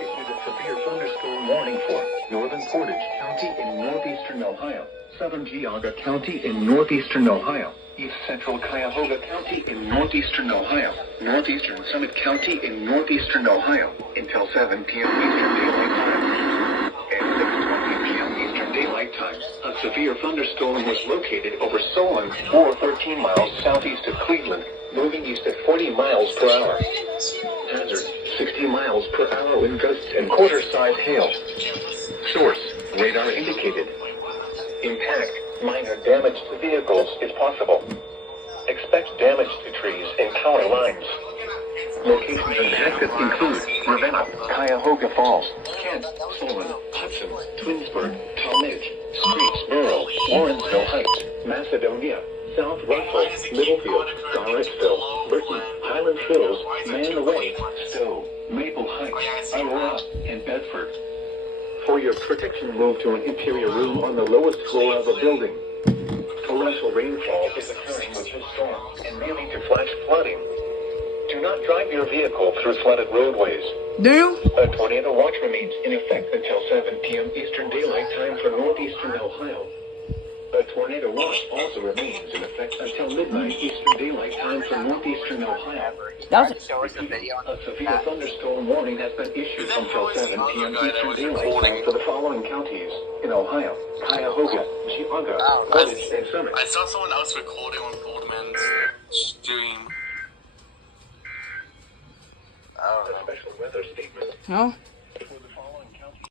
issued a severe thunderstorm warning for northern Portage County in northeastern Ohio, southern Geauga County in northeastern Ohio, east central Cuyahoga County in northeastern Ohio, northeastern Summit County in northeastern Ohio, until 7 p.m. Eastern Daylight Time. At 6:20 p.m. Eastern Daylight Time, a severe thunderstorm was located over Solon, or 13 miles southeast of Cleveland, moving east at 40 miles per hour. Hazard, 60 miles per hour with gusts and quarter-size hail. Source, radar indicated. Impact, minor damage to vehicles is possible. Expect damage to trees and power lines. Locations impacted include Ravenna, Cuyahoga Falls, Kent, Solon, Hudson, Twinsburg, Talmadge, Streetsboro, Warrensville Heights, Macedonia, South Russell, Littlefield, Garrettsville, Burton, Highland Hills, Manaway, Stowe, Maple Heights, Aurora, and Bedford. For your protection, move to an interior room on the lowest floor of a building. Torrential rainfall is occurring with this storm and may lead to flash flooding. Do not drive your vehicle through flooded roadways. Damn. A tornado watch remains in effect until 7 p.m. Eastern Daylight Time for northeastern Ohio. A tornado watch also remains in effect until midnight Eastern Daylight Time for northeastern Ohio. That was A severe thunderstorm warning has been issued until 7 p.m. Eastern Daylight Time for the following counties in Ohio: Cuyahoga, Geauga, Portage, and Summit. I saw someone else recording on Boardman's stream. A special weather statement. No.